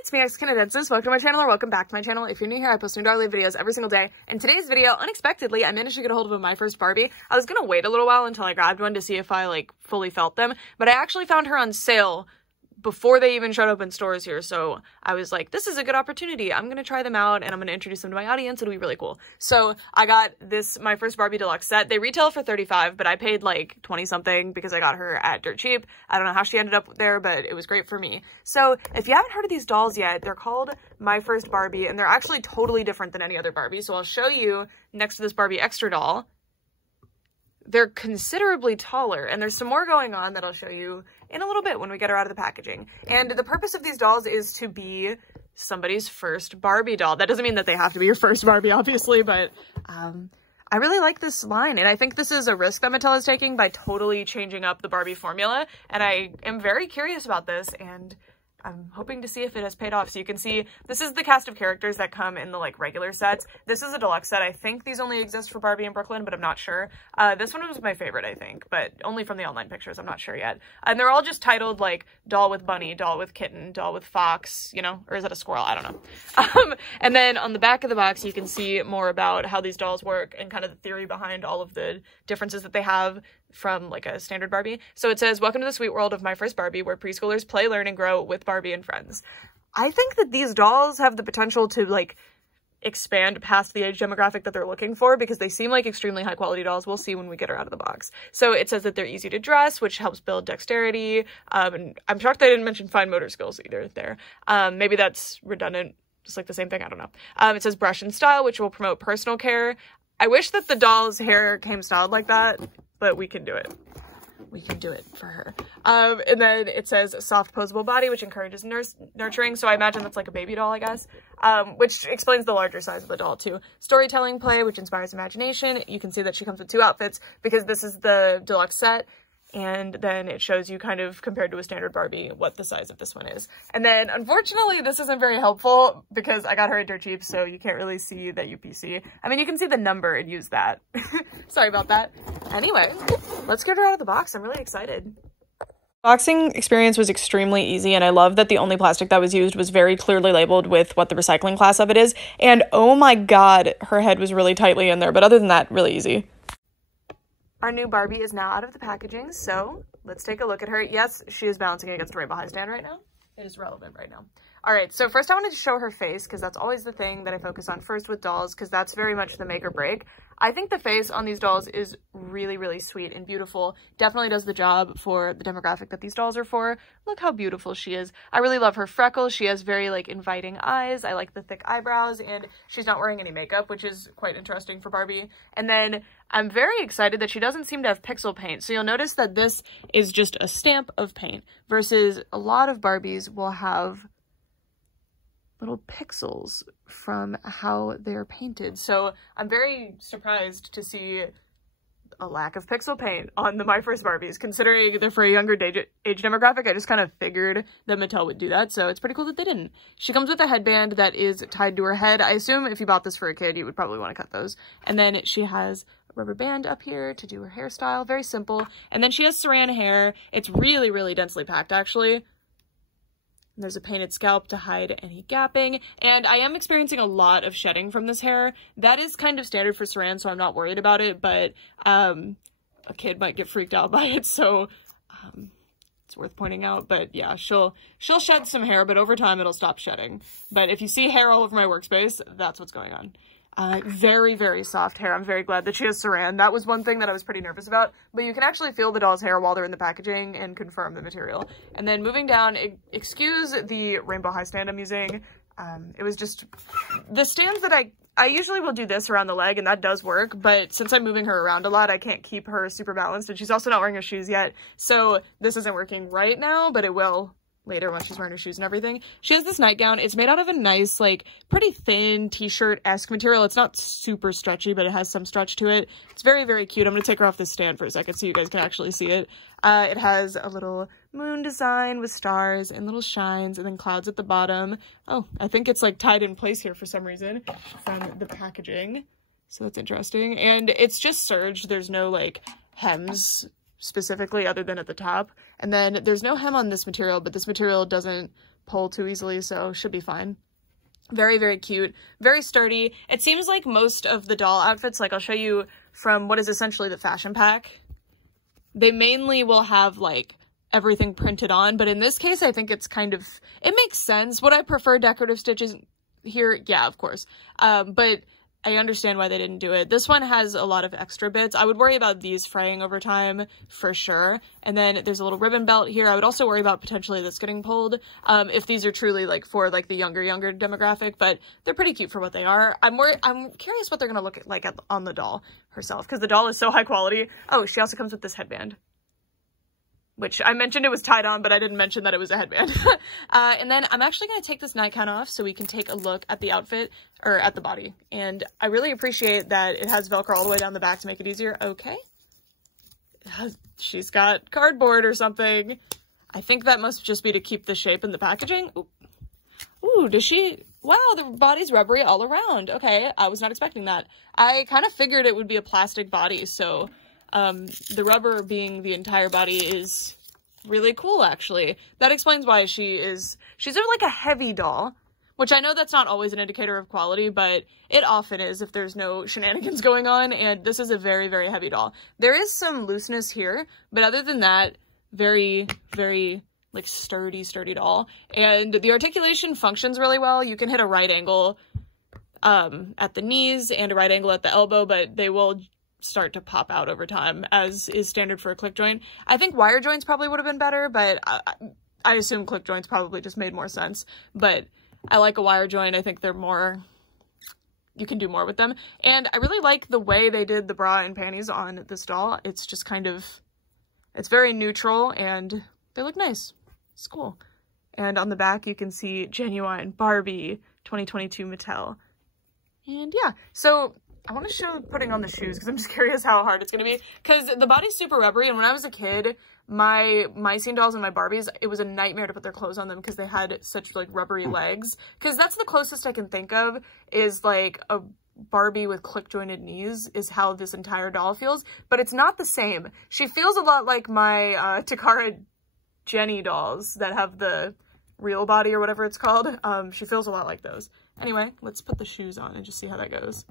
it's me, Welcome to my channel, or welcome back to my channel. If you're new here, I post new daily videos every single day. And today's video, unexpectedly, I managed to get a hold of My First Barbie. I was gonna wait a little while until I grabbed one to see if I, like, fully felt them, but I actually found her on sale before they even showed up in stores here, so I was like, this is a good opportunity. I'm gonna try them out, and I'm gonna introduce them to my audience. It'll be really cool. So I got this My First Barbie deluxe set. They retail for $35, but I paid like 20 something because I got her at dirt cheap. I don't know how she ended up there, but it was great for me. So if you haven't heard of these dolls yet, they're called My First Barbie, and they're actually totally different than any other Barbie. So I'll show you next to this Barbie extra doll. They're considerably taller, and there's some more going on that I'll show you in a little bit when we get her out of the packaging. And the purpose of these dolls is to be somebody's first Barbie doll. That doesn't mean that they have to be your first Barbie, obviously, but I really like this line, and I think this is a risk that Mattel is taking by totally changing up the Barbie formula, and I am very curious about this, and I'm hoping to see if it has paid off. So you can see this is the cast of characters that come in the like regular sets. This is a deluxe set. I think these only exist for Barbie in Brooklyn, but I'm not sure. This one was my favorite, I think, but only from the online pictures. I'm not sure yet. And they're all just titled like doll with bunny, doll with kitten, doll with fox, you know, or is it a squirrel? I don't know. And then on the back of the box, you can see more about how these dolls work and kind of the theory behind all of the differences that they have from like a standard Barbie. So it says, welcome to the sweet world of My First Barbie, where preschoolers play, learn, and grow with Barbie and friends. I think that these dolls have the potential to like expand past the age demographic that they're looking for, because they seem like extremely high quality dolls. We'll see when we get her out of the box. So it says that they're easy to dress, which helps build dexterity. And I'm shocked they didn't mention fine motor skills either there. Maybe that's redundant, just like the same thing. I don't know. It says brush and style, which will promote personal care. I wish that the doll's hair came styled like that, but we can do it. We can do it for her. And then it says soft posable body, which encourages nurturing. So I imagine that's like a baby doll, I guess, which explains the larger size of the doll too. Storytelling play, which inspires imagination. You can see that she comes with 2 outfits because this is the deluxe set. And then it shows you kind of compared to a standard Barbie what the size of this one is. And then unfortunately this isn't very helpful because I got her at dirt cheap, so you can't really see that UPC. I mean, you can see the number and use that. Sorry about that. Anyway, let's get her out of the box. I'm really excited. Boxing experience was extremely easy, and I love that the only plastic that was used was very clearly labeled with what the recycling class of it is. And oh my god, her head was really tightly in there, but other than that, really easy. Our new Barbie is now out of the packaging, so let's take a look at her. Yes, she is balancing against a rainbow high stand right now. It is relevant right now. All right, so first I wanted to show her face, because that's always the thing that I focus on first with dolls, because that's very much the make or break. I think the face on these dolls is really, really sweet and beautiful. Definitely does the job for the demographic that these dolls are for. Look how beautiful she is. I really love her freckles. She has very, like, inviting eyes. I like the thick eyebrows, and she's not wearing any makeup, which is quite interesting for Barbie. And then I'm very excited that she doesn't seem to have pixel paint. So you'll notice that this is just a stamp of paint versus a lot of Barbies will have little pixels from how they're painted. So I'm very surprised to see a lack of pixel paint on the My First Barbies. Considering they're for a younger age demographic, I just kind of figured that Mattel would do that, so it's pretty cool that they didn't. She comes with a headband that is tied to her head. I assume if you bought this for a kid, you would probably want to cut those. And then she has a rubber band up here to do her hairstyle. Very simple. And then she has saran hair. It's really, really densely packed, actually. There's a painted scalp to hide any gapping, and I am experiencing a lot of shedding from this hair. That is kind of standard for saran, so I'm not worried about it, but a kid might get freaked out by it, so it's worth pointing out. But yeah, she'll shed some hair, but over time it'll stop shedding. But if you see hair all over my workspace, that's what's going on. Very, very soft hair. I'm very glad that she has saran. That was one thing that I was pretty nervous about, but you can actually feel the doll's hair while they're in the packaging and confirm the material. And then moving down, excuse the rainbow high stand I'm using. It was just the stands that I usually will do this around the leg, and that does work, but since I'm moving her around a lot, I can't keep her super balanced, and she's also not wearing her shoes yet, so this isn't working right now, but it will later once she's wearing her shoes and everything. She has this nightgown. It's made out of a nice, like, pretty thin t-shirt-esque material. It's not super stretchy, but it has some stretch to it. It's very, very cute. I'm going to take her off this stand for a second so you guys can actually see it. It has a little moon design with stars and little shines and then clouds at the bottom. Oh, I think it's, like, tied in place here for some reason from the packaging. So that's interesting. And it's just serged. There's no, like, hems specifically other than at the top. And then there's no hem on this material, but this material doesn't pull too easily, so should be fine. Very, very cute, very sturdy. It seems like most of the doll outfits, like I'll show you from what is essentially the fashion pack, they mainly will have like everything printed on, but in this case, I think it's kind of, it makes sense. Would I prefer decorative stitches here? Yeah, of course. But I understand why they didn't do it. This one has a lot of extra bits. I would worry about these fraying over time for sure. And then there's a little ribbon belt here. I would also worry about potentially this getting pulled if these are truly like for like the younger demographic, but they're pretty cute for what they are. I'm curious what they're going to look like on the doll herself, because the doll is so high quality. Oh, she also comes with this headband, which I mentioned it was tied on, but I didn't mention that it was a headband. And then I'm actually going to take this nightgown off so we can take a look at the outfit, or at the body. And I really appreciate that it has Velcro all the way down the back to make it easier. Okay. She's got cardboard or something. I think that must just be to keep the shape in the packaging. Ooh, does she? Wow, the body's rubbery all around. Okay, I was not expecting that. I kind of figured it would be a plastic body, so the rubber being the entire body is really cool, actually. That explains why she's like a heavy doll, which I know that's not always an indicator of quality, but it often is if there's no shenanigans going on, and this is a very, very heavy doll. There is some looseness here, but other than that, very, very like sturdy doll. And the articulation functions really well. You can hit a right angle at the knees and a right angle at the elbow, but they will start to pop out over time, as is standard for a click joint. I think wire joints probably would have been better, but I assume click joints probably just made more sense. But I like a wire joint. I think they're more, you can do more with them. And I really like the way they did the bra and panties on this doll. It's just kind of, it's very neutral and they look nice. It's cool. And on the back, you can see Genuine Barbie 2022 Mattel. And yeah, so I want to show putting on the shoes because I'm just curious how hard it's going to be, because the body's super rubbery. And when I was a kid, my Scene dolls and my Barbies, it was a nightmare to put their clothes on them because they had such like rubbery legs. Because that's the closest I can think of is like a Barbie with click jointed knees is how this entire doll feels, but it's not the same. She feels a lot like my Takara Jenny dolls that have the real body or whatever it's called. She feels a lot like those. Anyway, let's put the shoes on and just see how that goes.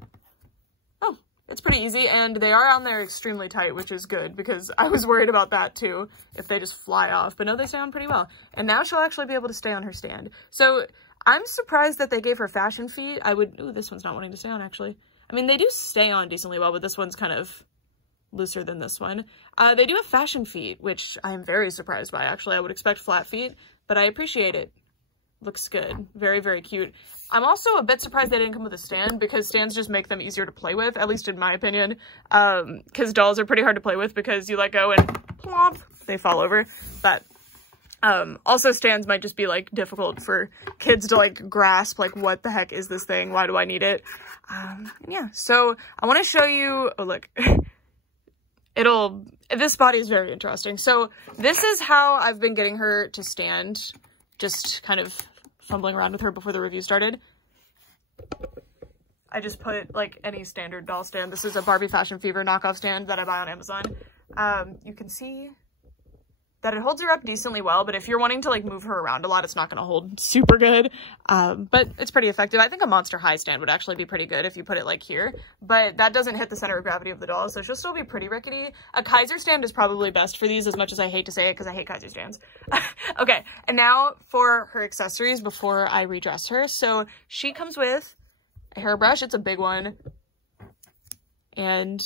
Oh, it's pretty easy, and they are on there extremely tight, which is good because I was worried about that too, if they just fly off, but no, they stay on pretty well. And now she'll actually be able to stay on her stand. So I'm surprised that they gave her fashion feet. Ooh, this one's not wanting to stay on actually. I mean, they do stay on decently well, but this one's kind of looser than this one. They do have fashion feet, which I am very surprised by actually. I would expect flat feet, but I appreciate it. Looks good. Very, very cute. I'm also a bit surprised they didn't come with a stand because stands just make them easier to play with, at least in my opinion. Because dolls are pretty hard to play with because you let go and plomp, they fall over. But also stands might just be like difficult for kids to like grasp, like what the heck is this thing? Why do I need it? And yeah, so I want to show you, oh look, this body is very interesting. So this is how I've been getting her to stand, just kind of fumbling around with her before the review started. I just put like any standard doll stand. This is a Barbie Fashion Fever knockoff stand that I buy on Amazon. You can see that it holds her up decently well, but if you're wanting to like move her around a lot, it's not going to hold super good. But it's pretty effective. I think a Monster High stand would actually be pretty good if you put it like here, but that doesn't hit the center of gravity of the doll, so she'll still be pretty rickety. A Kaiser stand is probably best for these, as much as I hate to say it because I hate Kaiser stands. Okay, and now for her accessories before I redress her. So she comes with a hairbrush. It's a big one, and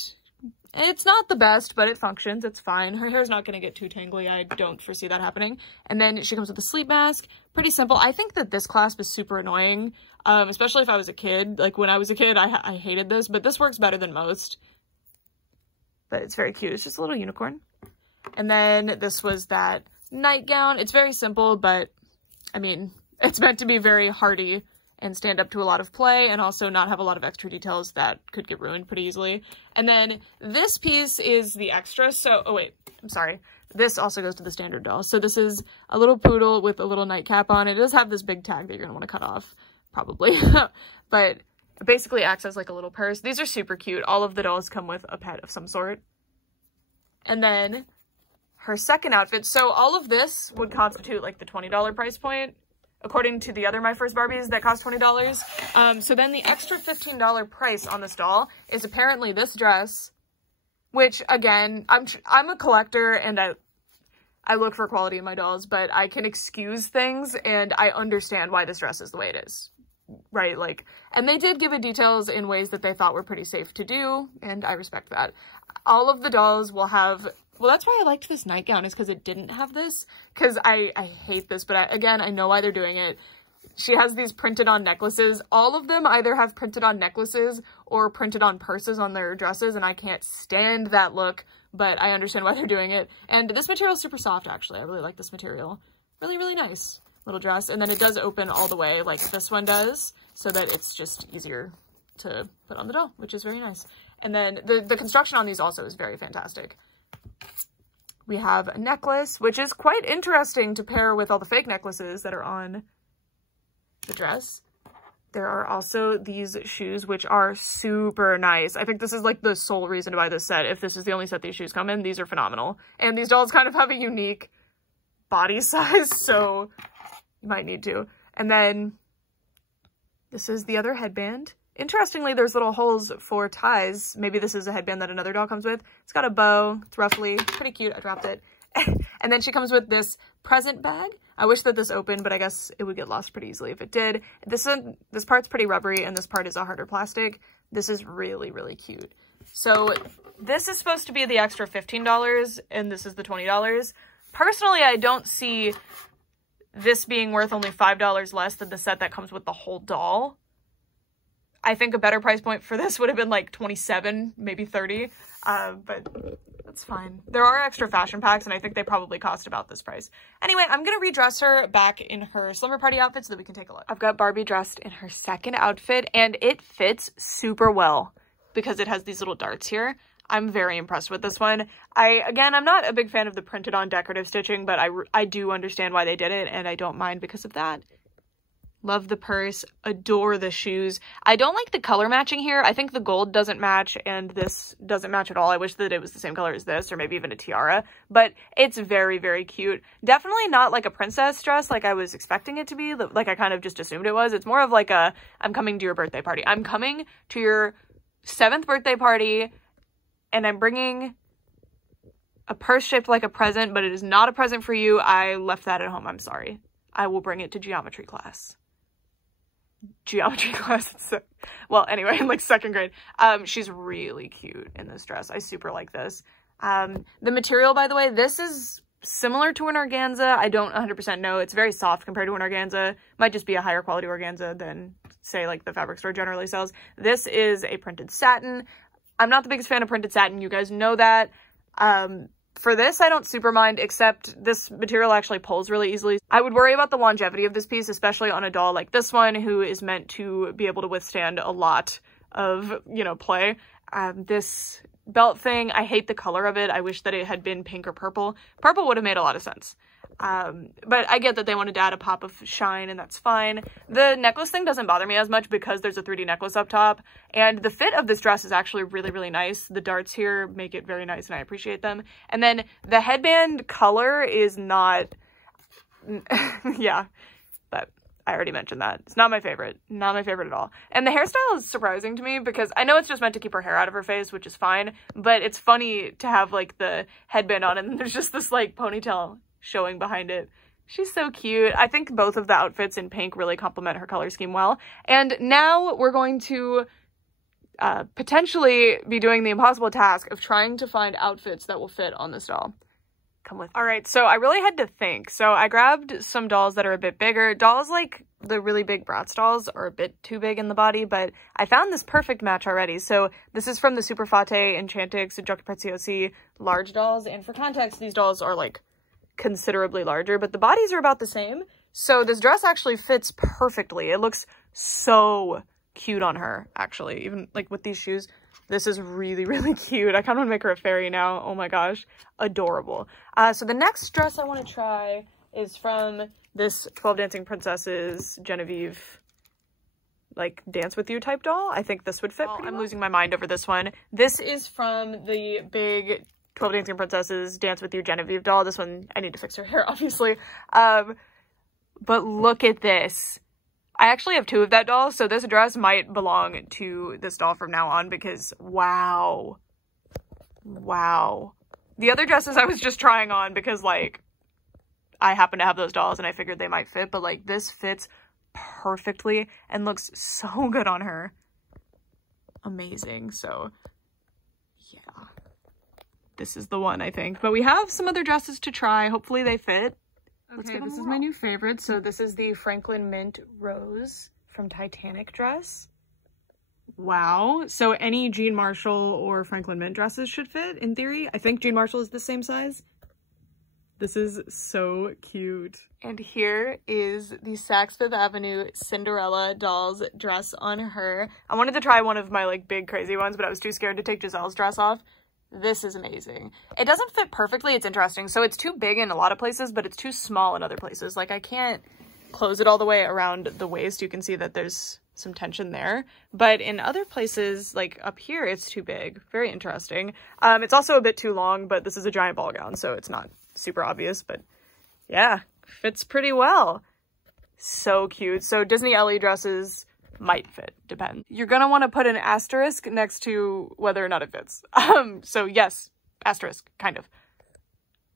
it's not the best, but it functions. It's fine. Her hair's not going to get too tangly. I don't foresee that happening. And then she comes with a sleep mask. Pretty simple. I think that this clasp is super annoying, especially if I was a kid. Like when I was a kid, I hated this, but this works better than most. But it's very cute. It's just a little unicorn. And then this was that nightgown. It's very simple, but I mean, it's meant to be very hardy and stand up to a lot of play and also not have a lot of extra details that could get ruined pretty easily. And then this piece is the extra. So, oh wait, I'm sorry. This also goes to the standard doll. So this is a little poodle with a little nightcap on. It does have this big tag that you're gonna wanna cut off, probably. But it basically acts as like a little purse. These are super cute. All of the dolls come with a pet of some sort. And then her second outfit. So all of this would constitute like the $20 price point. according to the other My First Barbies that cost $20. So then the extra $15 price on this doll is apparently this dress, which again, I'm a collector and I look for quality in my dolls, but I can excuse things and I understand why this dress is the way it is, right? Like, and they did give it details in ways that they thought were pretty safe to do, and I respect that. All of the dolls will have, well, that's why I liked this nightgown, is because it didn't have this, because I hate this, but again, I know why they're doing it. She has these printed on necklaces. All of them either have printed on necklaces or printed on purses on their dresses, and I can't stand that look, but I understand why they're doing it. And this material is super soft, actually. I really like this material. Really, really nice little dress. And then it does open all the way like this one does, so that it's just easier to put on the doll, which is very nice. And then the construction on these also is very fantastic. We have a necklace, which is quite interesting to pair with all the fake necklaces that are on the dress. There are also these shoes, which are super nice. I think this is like the sole reason to buy this set. If this is the only set these shoes come in, these are phenomenal. And these dolls kind of have a unique body size, so you might need to. And then this is the other headband. Interestingly, there's little holes for ties. Maybe this is a headband that another doll comes with. It's got a bow. It's ruffly. It's pretty cute. I dropped it. And then she comes with this present bag. I wish that this opened, but I guess it would get lost pretty easily if it did. This part's pretty rubbery, and this part is a harder plastic. This is really, really cute. So this is supposed to be the extra $15, and this is the $20. Personally, I don't see this being worth only $5 less than the set that comes with the whole doll. I think a better price point for this would have been like $27, maybe $30, but that's fine. There are extra fashion packs, and I think they probably cost about this price. Anyway, I'm going to redress her back in her slumber party outfit so that we can take a look. I've got Barbie dressed in her second outfit, and it fits super well because it has these little darts here. I'm very impressed with this one. Again, I'm not a big fan of the printed on decorative stitching, but I do understand why they did it, and I don't mind because of that. Love the purse, adore the shoes. I don't like the color matching here. I think the gold doesn't match and this doesn't match at all. I wish that it was the same color as this, or maybe even a tiara, but it's very, very cute. Definitely not like a princess dress like I was expecting it to be, like I kind of just assumed it was. It's more of like a, I'm coming to your birthday party. I'm coming to your 7th birthday party, and I'm bringing a purse shaped like a present, but it is not a present for you. I left that at home. I'm sorry. I will bring it to geometry class. Geometry class. Well, anyway, in like 2nd grade. She's really cute in this dress. I super like this. The material, by the way, this is similar to an organza. I don't 100% know. It's very soft compared to an organza. Might just be a higher quality organza than, say, like the fabric store generally sells. This is a printed satin. I'm not the biggest fan of printed satin. You guys know that. For this, I don't super mind, except this material actually pulls really easily. I would worry about the longevity of this piece, especially on a doll like this one, who is meant to be able to withstand a lot of, you know, play. This belt thing, I hate the color of it. I wish that it had been pink or purple. Purple would have made a lot of sense. But I get that they wanted to add a pop of shine, and that's fine. The necklace thing doesn't bother me as much because there's a 3D necklace up top, and the fit of this dress is actually really, really nice. The darts here make it very nice, and I appreciate them. And then the headband color is not, yeah, but I already mentioned that. It's not my favorite. Not my favorite at all. And the hairstyle is surprising to me because I know it's just meant to keep her hair out of her face, which is fine, but it's funny to have like the headband on and then there's just this like ponytail showing behind it. She's so cute. I think both of the outfits in pink really complement her color scheme well. And now we're going to potentially be doing the impossible task of trying to find outfits that will fit on this doll. Come with me. All right, so I really had to think. So I grabbed some dolls that are a bit bigger. Dolls like the really big Bratz dolls are a bit too big in the body, but I found this perfect match already. So this is from the Super Fate Enchantix and Giochi Preziosi large dolls. And for context, these dolls are like considerably larger, but the bodies are about the same. So this dress actually fits perfectly. It looks so cute on her, actually, even like with these shoes. This is really, really cute. I kind of want to make her a fairy now. Oh my gosh, adorable. So the next dress I want to try is from this 12 Dancing Princesses Genevieve like dance with you type doll. I think this would fit pretty well. I'm losing my mind over this one. This is from the big 12 Dancing Princesses Dance With You Genevieve doll. This one, I need to fix her hair, obviously. But look at this. I actually have 2 of that doll, so this dress might belong to this doll from now on because wow. Wow. The other dresses I was just trying on because, like, I happen to have those dolls and I figured they might fit, but, like, this fits perfectly and looks so good on her. Amazing. So, yeah. This is the one, I think. But we have some other dresses to try. Hopefully they fit. Okay, this is my new favorite. So this is the Franklin Mint Rose from Titanic dress. Wow. So any Jean Marshall or Franklin Mint dresses should fit, in theory. I think Jean Marshall is the same size. This is so cute. And here is the Saks Fifth Avenue Cinderella dolls dress on her. I wanted to try one of my, like, big crazy ones, but I was too scared to take Giselle's dress off. This is amazing. It doesn't fit perfectly. It's interesting. So it's too big in a lot of places, but it's too small in other places. Like, I can't close it all the way around the waist. You can see that there's some tension there. But in other places, like up here, it's too big. Very interesting. It's also a bit too long, but this is a giant ball gown, so it's not super obvious. But yeah, fits pretty well. So cute. So Disney Ellie dresses might fit, depends. You're gonna want to put an asterisk next to whether or not it fits. So yes, asterisk, kind of.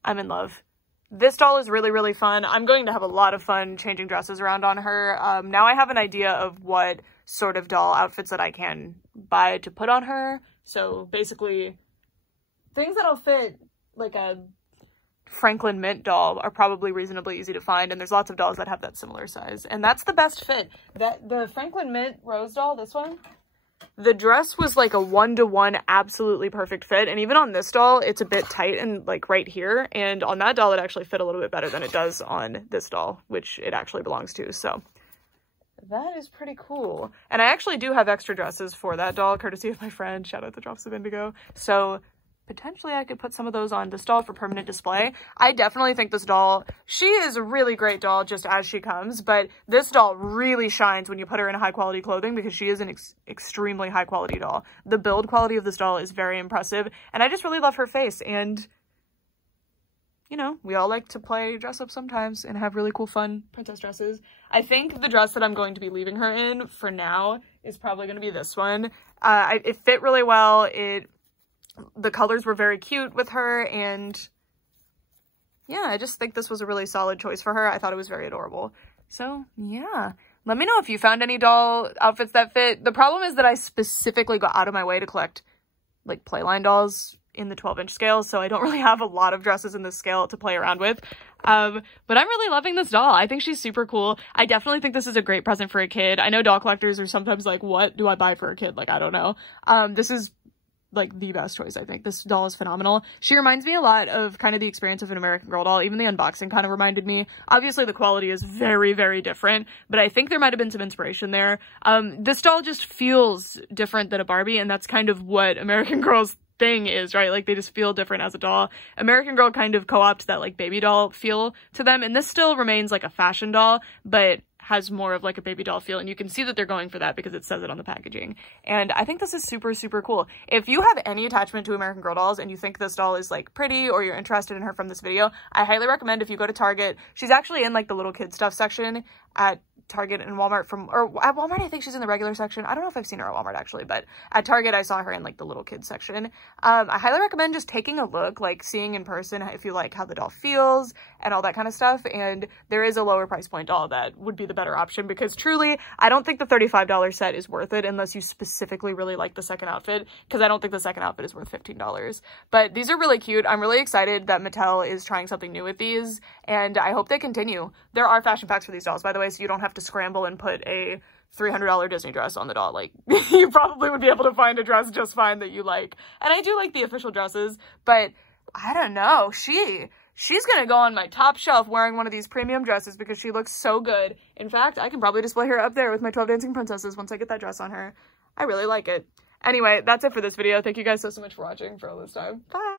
I'm in love. This doll is really, really fun. I'm going to have a lot of fun changing dresses around on her. Now I have an idea of what sort of doll outfits that I can buy to put on her. So basically, things that'll fit like a Franklin Mint doll are probably reasonably easy to find, and there's lots of dolls that have that similar size, and that's the best fit. The Franklin Mint Rose doll, this one, the dress was like a 1-to-1 absolutely perfect fit, and even on this doll it's a bit tight and like right here, and on that doll it actually fit a little bit better than it does on this doll, which it actually belongs to. So that is pretty cool. And I actually do have extra dresses for that doll, courtesy of my friend. Shout out to Drops of Indigo. So potentially I could put some of those on this doll for permanent display. I definitely think this doll, she is a really great doll just as she comes, but this doll really shines when you put her in high quality clothing because she is an extremely high quality doll. The build quality of this doll is very impressive, and I just really love her face. And you know, we all like to play dress up sometimes and have really cool fun princess dresses. I think the dress that I'm going to be leaving her in for now is probably going to be this one. It fit really well. The colors were very cute with her, and yeah, I just think this was a really solid choice for her. I thought it was very adorable. So yeah, let me know if you found any doll outfits that fit. The problem is that I specifically got out of my way to collect like Playline dolls in the 12-inch scale, so I don't really have a lot of dresses in this scale to play around with. But I'm really loving this doll. I think she's super cool. I definitely think this is a great present for a kid. I know doll collectors are sometimes like, what do I buy for a kid? Like, I don't know. This is like the best choice, I think. This doll is phenomenal. She reminds me a lot of kind of the experience of an American Girl doll. Even the unboxing kind of reminded me. Obviously the quality is very, very different, but I think there might have been some inspiration there. This doll just feels different than a Barbie, and that's kind of what American Girl's thing is, right? Like, they just feel different as a doll. American Girl kind of co-opts that like baby doll feel to them, and this still remains like a fashion doll, but has more of like a baby doll feel, and you can see that they're going for that because it says it on the packaging. And I think this is super, super cool. If you have any attachment to American Girl dolls and you think this doll is like pretty, or you're interested in her from this video, I highly recommend if you go to Target. She's actually in like the little kid stuff section at Target and Walmart, or at Walmart I think she's in the regular section. I don't know if I've seen her at Walmart actually, but at Target I saw her in like the little kids section. I highly recommend just taking a look, like seeing in person if you like how the doll feels and all that kind of stuff. And there is a lower price point doll that would be the better option, because truly I don't think the $35 set is worth it unless you specifically really like the second outfit, because I don't think the second outfit is worth $15. But these are really cute. I'm really excited that Mattel is trying something new with these, and I hope they continue. There are fashion packs for these dolls, by the way, so you don't have to scramble and put a $300 Disney dress on the doll. Like, you probably would be able to find a dress just fine that you like. And I do like the official dresses, but I don't know. She's gonna go on my top shelf wearing one of these premium dresses because she looks so good. In fact, I can probably display her up there with my 12 Dancing Princesses once I get that dress on her. I really like it. Anyway, that's it for this video. Thank you guys so much for watching for all this time. Bye!